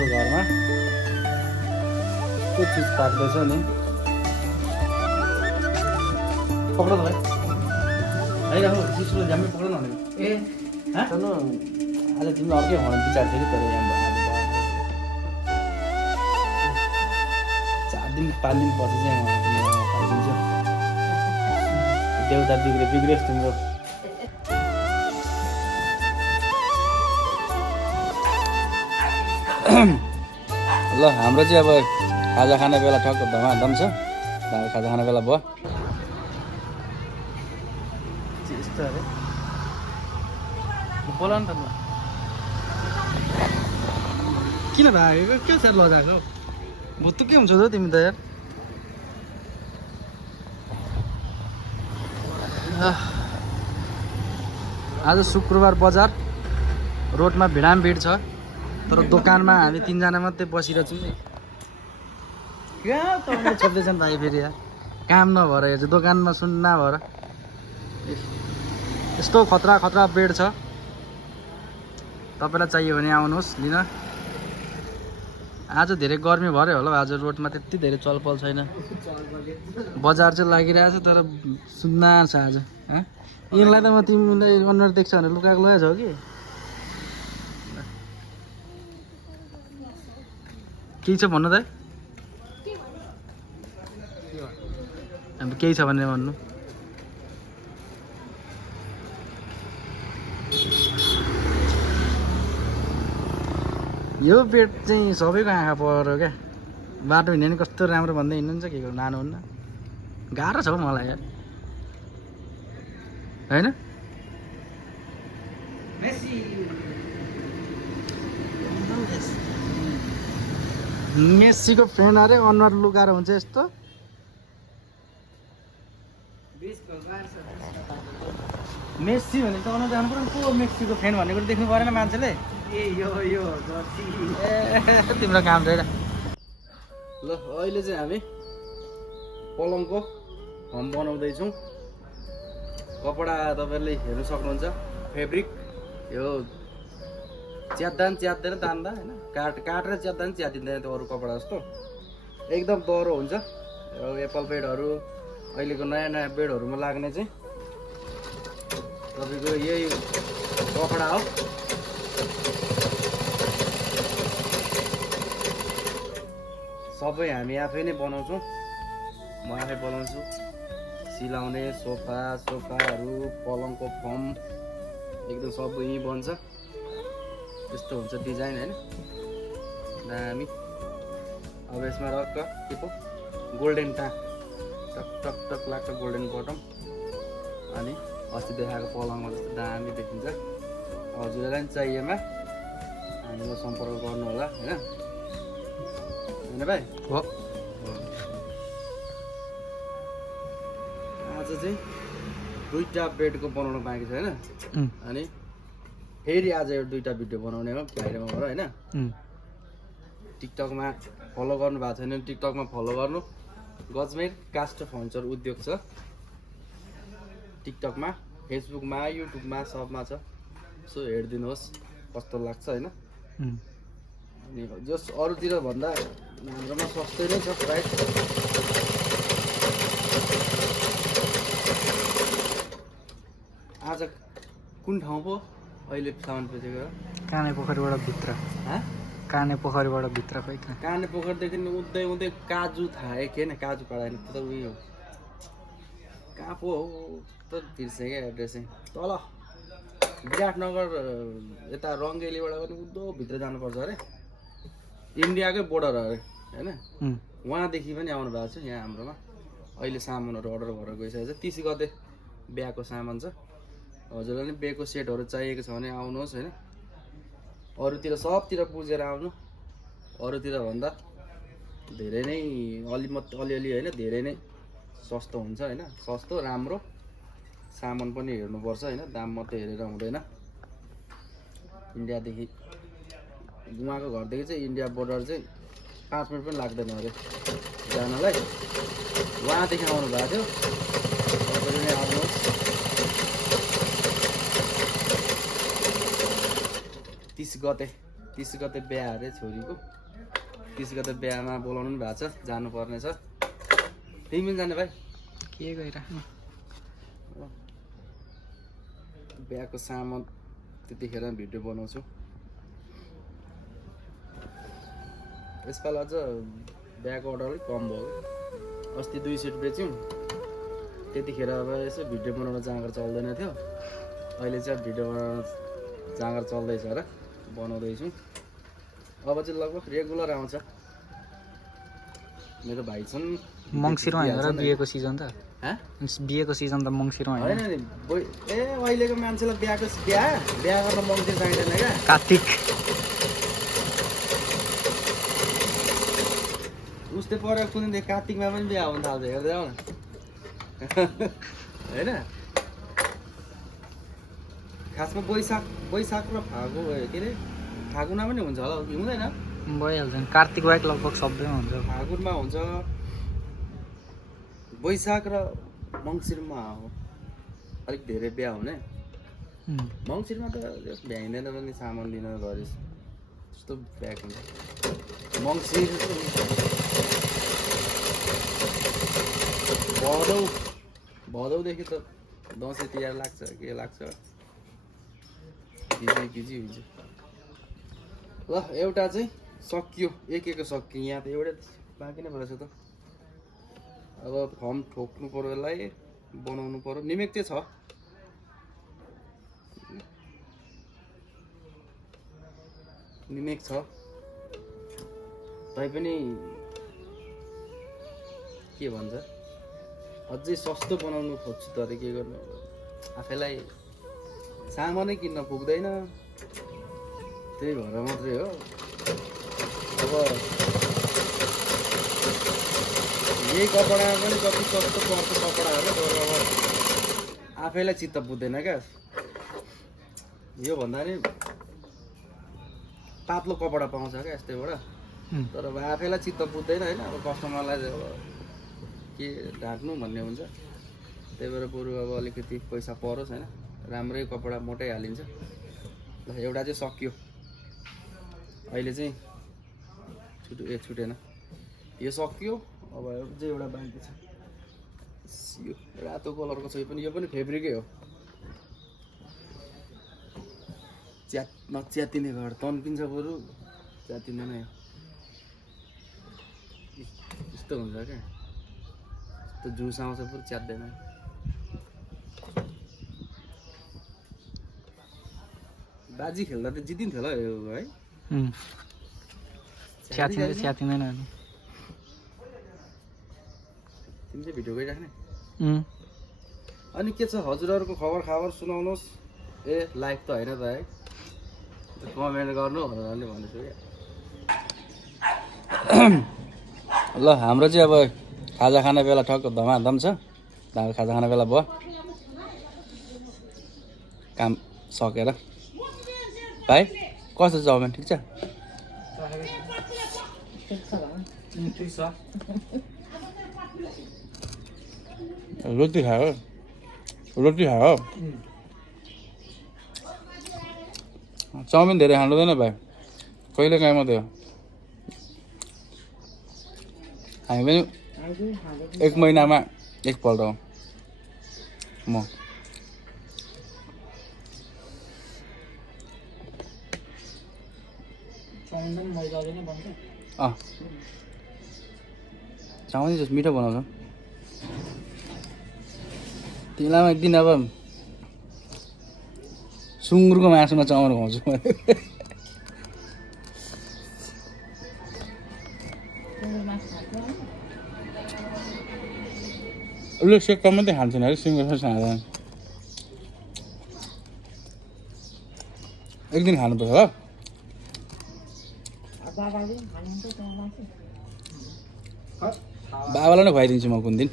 दाजुको घरमा के चिज पाक्दैछ नि पक्र त भाइ होइन हो सिस्टरले झ्याम्मै पक्र न भनेको ए चल्नु आज तिमीले अर्कै खुवाउने विचार थियो कि तर यहाँ आज 4 दिन 5 दिन पछि चाहिँ खाइदिन्छु देउता बिग्रेस् तिम्रो ल हाम्रो चाहिँ अब खाजा खाने बेला ठक्क धमाधम छ खाजा खाने बेला भयो यस्तो अरे बोला नि त ल किन भागेको के छ लजाको भुत्तु के हुन्छ त तिमी त यार आज शुक्रबार बजार रोडमा भिड छ तर दोकानमा हामी 3 जना मात्रै बसिरहेछौँ नि क्या त छोड्दैछन् भाइ फेरि यार काम नभएर यो चाहिँ दोकानमा सुन्न भएर यस्तो खतरा बेड छ तपाईँलाई चाहियो भने आउनुहोस् लिन आज धेरै गर्मी भरै होला आज रोडमा त्यति धेरै चलपल छैन बजार चाहिँ लागिरहेछ तर सुन्नार छ आज यिनलाई त म तिमीलाई अनुहार देख्छ भने लुकाएको लगाएको छौ कि के छ भन्नु त अब केही छ भने भन्नु यो बेड चाहिँ सबैको आँखा पऱ्यो क्या बाटो हिँड्यो नि कस्तो राम्रो भन्दै हिँड्नुहुन्छ के गर्नु लानुहुन्न गाह्रो छ हौ मलाई यार होइन मेस्सीको फ्रेन्ड अरे अनुहार लुकाएर हुन्छ यस्तो मेस्सी भनेको त अनुहार जानु पर्यो नि को मेस्सीको फ्रेन्ड भनेको देख्नु परेन मान्छेले ए यो तिम्रो काम छैन ल अहिले चाहिँ हामी पलङको हम बनाउँदैछौँ कपडा तपाईँहरूले हेर्नु सक्नुहुन्छ फेब्रिक यो च्यात्दैन तान्दा होइन काटेर च्यात्दा नि च्यातिँदैन त्यो अरू कपडा जस्तो एकदम दह्रो हुन्छ एप्पल बेडहरू अहिलेको नयाँ बेडहरूमा लाग्ने चाहिँ तपाईँको यही कपडा हो सबै हामी आफै नै बनाउँछौँ म आफै बनाउँछु सिलाउने सोफाहरू पलङको फर्म एकदम सबै यहीँ बन्छ यस्तो हुन्छ डिजाइन होइन दामी अब यसमा रक्क के पो गोल्डन टक लाग्छ गोल्डन बटम अनि अस्ति देखाएको पलङमा जस्तो दामी देखिन्छ हजुरलाई पनि चाहिएमा हामीलाई सम्पर्क गर्नु होला होइन भाइ हो आज चाहिँ 2टा बेडको बनाउनु बाँकी छ होइन अनि फेरि आज यो 2टा भिडियो बनाउने हो बाहिरमा गएर होइन टिकटकमा फलो गर्नु भएको छैन भने टिकटकमा फलो गर्नु गजमेर कास्ट फर्निचर उद्योग छ टिकटकमा फेसबुकमा युट्युबमा सबमा छ सो हेरिदिनुहोस् कस्तो लाग्छ होइन अनि जस अरूतिर भन्दा हाम्रोमा सस्तै नै छ प्राइस आज कुन ठाउँ पो अहिले सामान पुगेको काने पोखरीबाट भित्र खोइ काने पोखरीदेखि उद्धै काजु थाहे के होइन काजु पाडाएन त उयो कहाँ पो हो त बिर्सेँ क्या एड्रेस चाहिँ तल विराटनगर यता रङ्गेलीबाट पनि उद्धो भित्र जानुपर्छ अरे इन्डियाकै बोर्डर अरे होइन उहाँदेखि पनि आउनु भएको छ यहाँ हाम्रोमा अहिले सामानहरू अर्डर गरेर गइसकेको छ 30 गते बिहाको सामान छ हजुरलाई नि बिहाको सेटहरू चाहिएको छ भने आउनुहोस् होइन अरूतिर सबतिर बुझेर आउनु अरूतिर भन्दा धेरै नै अलिअलि होइन धेरै नै सस्तो हुन्छ होइन सस्तो राम्रो सामान पनि हेर्नुपर्छ होइन दाम मात्रै हेरेर हुँदैन इन्डियादेखि उहाँको घरदेखि चाहिँ इन्डिया बोर्डर चाहिँ 5 मिनट पनि लाग्दैन अरे जानलाई उहाँदेखि आउनु भएको थियो तपाईले नै आउनुहोस् 30 30 गते बिहा अरे छोरीको 30 गते बिहामा बोलाउनु पनि भएको छ जानुपर्ने छ तिमी पनि जाने भाइ के गरिराख्नु बिहाको सामान त्यतिखेर भिडियो बनाउँछु यसपालि अझ बिहाको अर्डर अलिक कम भयो अस्ति 2 सेट बेच्यौँ त्यतिखेर अब यसो भिडियो बनाउन जाँगर चल्दैन थियो अहिले चाहिँ भिडियो बनाउन जाँगर चल्दैछ र बनाउँदैछु अब चाहिँ लगभग रेगुलर आउँछ मेरो भाइ छन् मङ्सिरमा होइन र बिहेको सिजन त बिहेको सिजन त मङ्सिरमा होइन नि ए अहिलेको मान्छेलाई बिहा गर्न मङ्सिर चाहिँदैन क्या कार्तिक उस्तै पऱ्यो कुनै कार्तिकमा पनि बिहा हुन थाल्छ हेर्दै आउन होइन खासमा वैशाख र फागु के अरे फागुनमा पनि हुन्छ होला हुँदैन भइहाल्छ कार्तिक बाहेक लगभग सबैमा हुन्छ फागुनमा हुन्छ वैशाख र मङ्सिरमा हो अलिक धेरै बिहा हुने मङ्सिरमा त भ्याइँदैन पनि सामान दिन घरिस त्यस्तो बिहा हुन्छ मङ्सिर भदौदेखि त दसैँ तिहार लाग्छ के लाग्छ बिजी हुन्छ ल एउटा चाहिँ सकियो एक सकियो यहाँ त एउटै बाँकी नै भएछ त अब फर्म ठोक्नु पर्यो यसलाई बनाउनु पर्यो निमेक चाहिँ छ निमेक छ तैपनि के भन्छ अझै सस्तो बनाउनु खोज्छु तर के गर्नु आफैलाई सामानै किन्न पुग्दैन त्यही भएर मात्रै हो अब यही कपडामा पनि कति सस्तो पर्छ कपडाहरू तर अब आफैलाई चित्त बुझ्दैन क्या यो भन्दा नि पातलो कपडा पाउँछ क्या यस्तैबाट तर अब आफैलाई चित्त बुझ्दैन होइन अब कस्टमरलाई अब के ढाक्नु भन्ने हुन्छ त्यही भएर बरु अब अलिकति पैसा परोस् होइन राम्रै कपडा मोटै हालिन्छ ल एउटा चाहिँ सकियो अहिले चाहिँ छुटेन यो सकियो अब चाहिँ एउटा बाँकी छ यो रातो कलरको छ यो पनि फेब्रिकै हो नच्यातिने घर तन्किन्छ बरु च्यातिने नै हो यस्तो हुन्छ क्या यस्तो जुस आउँछ बरु च्यात्दैन बाजी खेल्दा त जितिन्थ्यो होला यो है च्यातिँदैन तिमी चाहिँ भिडियो गइराख्ने अनि के छ हजुरहरूको खबर सुनाउनुहोस् ए लाइक त होइन त है कमेन्ट गर्नु भनेर भनेछु क्या ल हाम्रो चाहिँ अब खाजा खाने बेला ठक्क धमाधम छ खाजा खाने बेला भयो काम सकेर भाइ कस्तो छ चाउमिन ठिक छ रोटी खायो चाउमिन धेरै खानु हुँदैन भाइ कहिले काहीँ मात्रै हो हामी पनि 1 महिनामा एकपल्ट हो म चाउमिन जस्तो मिठो बनाउँछ तिमीलाई एक दिन अब सुँगुरको मासुमा चाउमिन खुवाउँछु उसले सेक्का मात्रै खान्छन् अरे सुँगुर खाँदैन एक दिन खानुपर्छ ल बाबालाई नै खुवाइदिन्छु म कुन दिन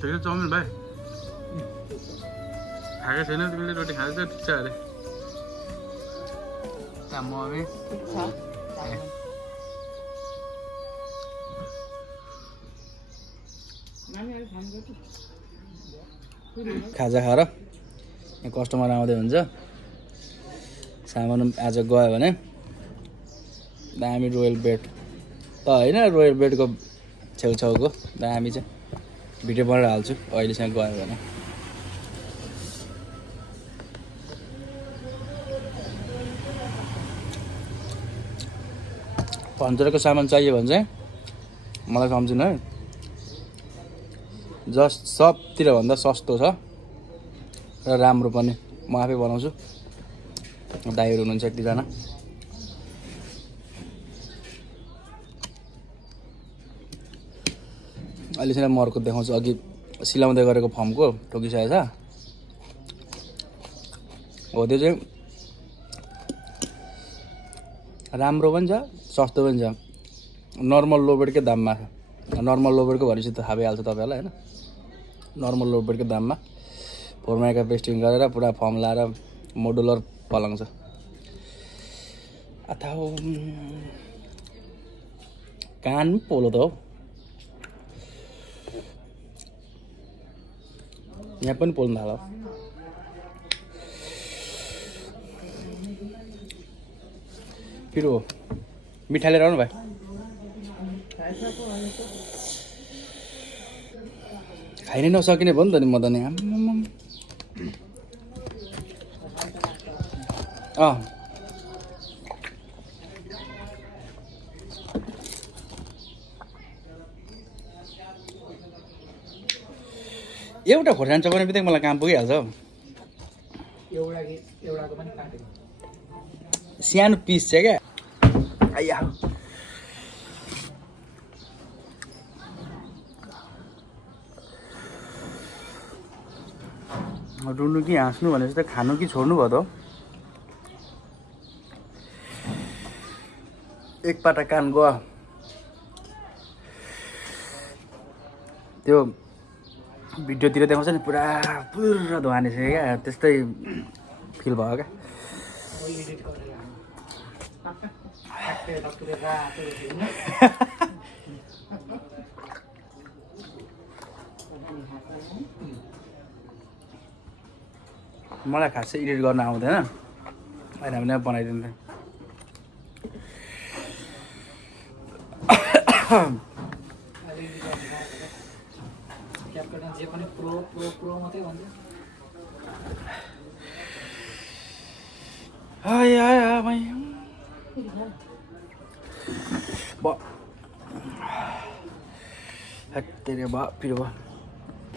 ठिकै चाउमिन भाइ खाएको छैन तिमीले रोटी खाएको ठिक छ अरे मम्मी खाजा खाएर यहाँ कस्टमर आउँदै हुन्छ सामान आज गयो भने दामी रोयल बेड त होइन रोयल बेडको छेउछाउको दामी चाहिँ भिडियो बनाएर हाल्छु अहिलेसँग गयो भने फर्निचरको सामान चाहियो भने चाहिँ मलाई सम्झिनु है जस्ट सबतिर भन्दा सस्तो छ र राम्रो पनि म आफै बनाउँछु दाइहरू हुनुहुन्छ एक दुईजना अहिलेसम्म म अर्को देखाउँछु अघि सिलाउँदै गरेको फर्मको ठोकिसकेको छ हो त्यो चाहिँ राम्रो पनि छ सस्तो पनि छ नर्मल लो बेडकै दाममा नर्मल लो बेडको भनेपछि त थाहा भइहाल्छ तपाईँहरूलाई होइन नर्मल लो बेडकै दाममा फोरमाइका पेस्टिङ गरेर पुरा फर्म लाएर मोडुलर पलङ छ अथवा कान पोलो त हो यहाँ पनि पोल्नु थाल्यो पिरो मिठाई लिएर आउनु भाइ खाइ नै नसकिने भयो नि त नि म त नि एउटा खोर्सानी चपाउने बित्तिकै मलाई काम पुगिहाल्छ सानो पिस छ क्या आइया रुनु कि हाँस्नु भनेपछि त खानु कि छोड्नु भयो त एकपल्ट कान गयो त्यो भिडियोतिर देखाउँछ नि पुरा पुरा धुवानी छ क्या त्यस्तै फिल भयो क्या मलाई खासै एडिट गर्न आउँदैन होइन भने बनाइदिन्थेँ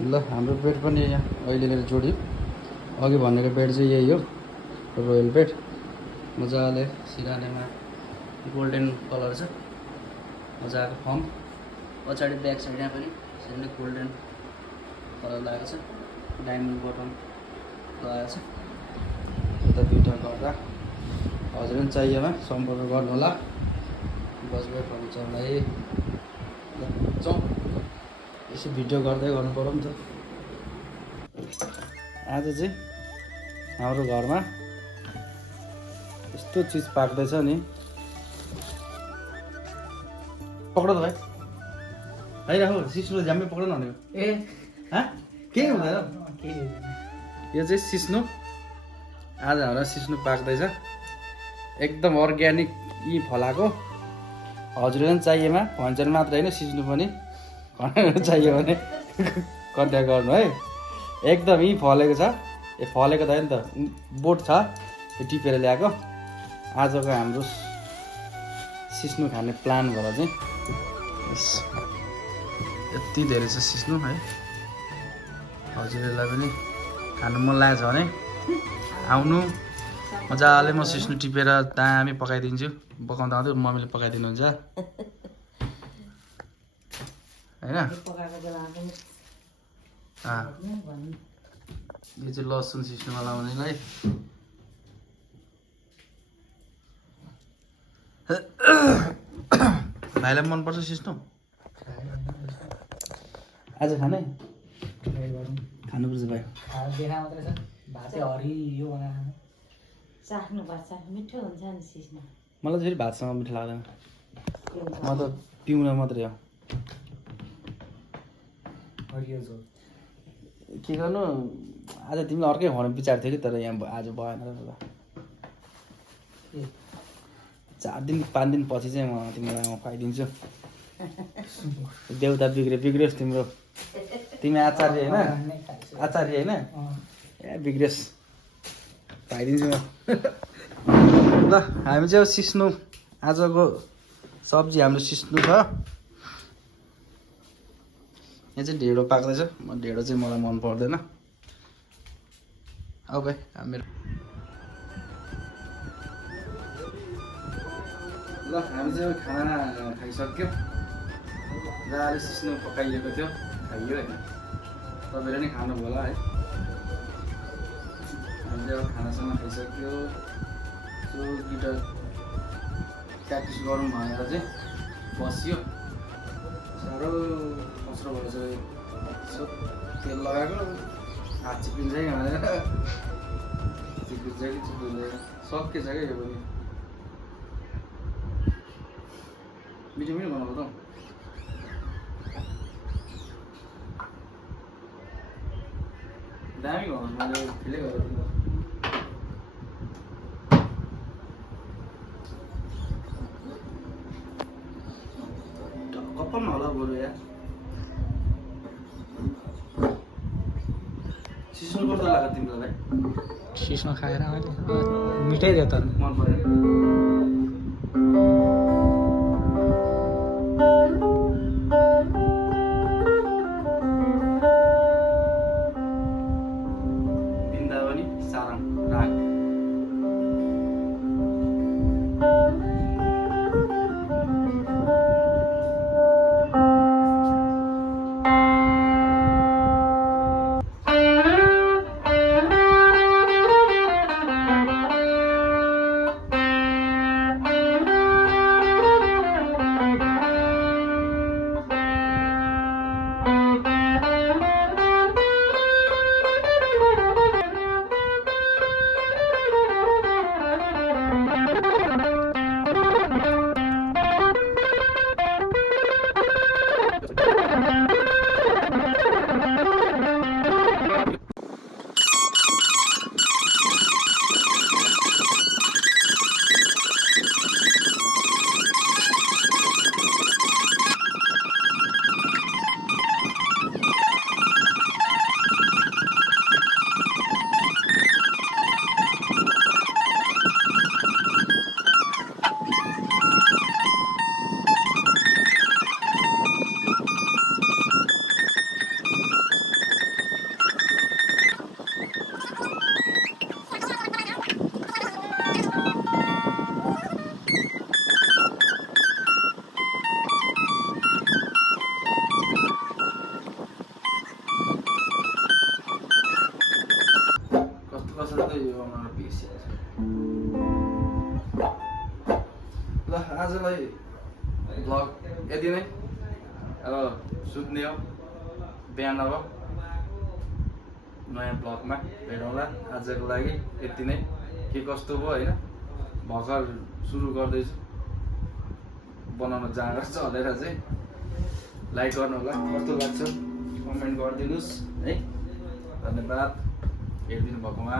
ल हाम्रो बेड पनि यहाँ अहिले लिएर जोड्यो अघि भनेको बेड चाहिँ यही हो रोयल बेड मजाले सिरानीमा गोल्डन कलर छ मजाको फर्म पछाडि ब्याक साइडमा पनि यसरी गोल्डन कलर लागेको छ डायमन्ड बटन लगाएको छ यता दुईवटा गर्दा हजुर चाहिएमा सम्पर्क गर्नु होला बजबेड फर्निचरलाई जाउँ यसो भिडियो गर्दै गर्नु पर्यो नि त आज चाहिँ हाम्रो घरमा यस्तो चिज पाक्दैछ नि पक्र त भाइ आइराख सिस्नो झ्याम्मै पक्र न भनेको ए केही हुँदैन यो चाहिँ सिस्नो आज हाम्रो सिस्नो पाक्दैछ एकदम अर्ग्यानिक यी फलाएको हजुरलाई चाहिएमा भन्छ मात्र होइन सिस्नो पनि चाहियो भने कन्ट्याक्ट गर्नु है एकदम यी फलेको छ ए फलेको त होइन त बोट छ यो टिपेर ल्याएको आजको हाम्रो सिस्नो खाने प्लान भएर चाहिँ यति धेरै छ सिस्नो है हजुरहरूलाई पनि खानु मन लागेको छ भने आउनु मजाले म सिस्नो टिपेर दामी पकाइदिन्छु पकाउँदा आउँदै मम्मीले पकाइदिनुहुन्छ होइन यो चाहिँ लसुन सिस्नोमा लाउनेलाई भाइलाई मनपर्छ सिस्नो आज खाने खानुपर्छ भाइ मलाई फेरि भातसँग मिठो लाग्दैन म त पिउन मात्रै हो के गर्नु आज तिमीलाई अर्कै खुवाउने विचार थियो कि तर यहाँ आज भएन र ल 4 दिन 5 दिन पछि चाहिँ म तिमीलाई म खुवाइदिन्छु देउता बिग्रियोस् तिम्रो तिमी आचार्य होइन आचार्य होइन ए बिग्रियोस् खुवाइदिन्छु म ल हामी चाहिँ अब सिस्नु आजको सब्जी हाम्रो सिस्नु छ यहाँ चाहिँ ढेँडो पाक्दैछ ढेँडो चाहिँ मलाई मन पर्दैन अब भाइ हाम्रो ल हामी चाहिँ खाना खाइसक्यो जाले सिस्नु पकाइएको थियो खाइयो होइन तपाईँले नि खानुभयो होला है हामी चाहिँ अब खानासँग खाइसक्यो सो गिटार प्र्याक्टिस गरौँ भनेर चाहिँ बसियो साह्रो खस्रो भएछ यसो तेल लगाएको हात चिप्लिन्छ कि भनेर चिप्लिन्छ कि चिप्लिँदैन सकिएछ क्या यो पनि मिठो मिठो बनाएको त दामी बनाउँछ मैले फिलै गरेको कपालमा होला बरु या सिस्नु कस्तो लाग्यो तिमीलाई सिस्नो खाएर मैले मिठै थियो तर मन पऱ्यो वृन्दावनी सारङ राग ल आजलाई भ्लग यति नै अब सुत्ने हो बिहान अब नयाँ भ्लगमा भेटौँला आजको लागि यति नै के कस्तो भयो होइन भर्खर सुरु गर्दैछु बनाउन जाँगर चलेर चाहिँ लाइक गर्नु होला कस्तो लाग्छ कमेन्ट गरिदिनुहोस् है धन्यवाद हेरिदिनु भएकोमा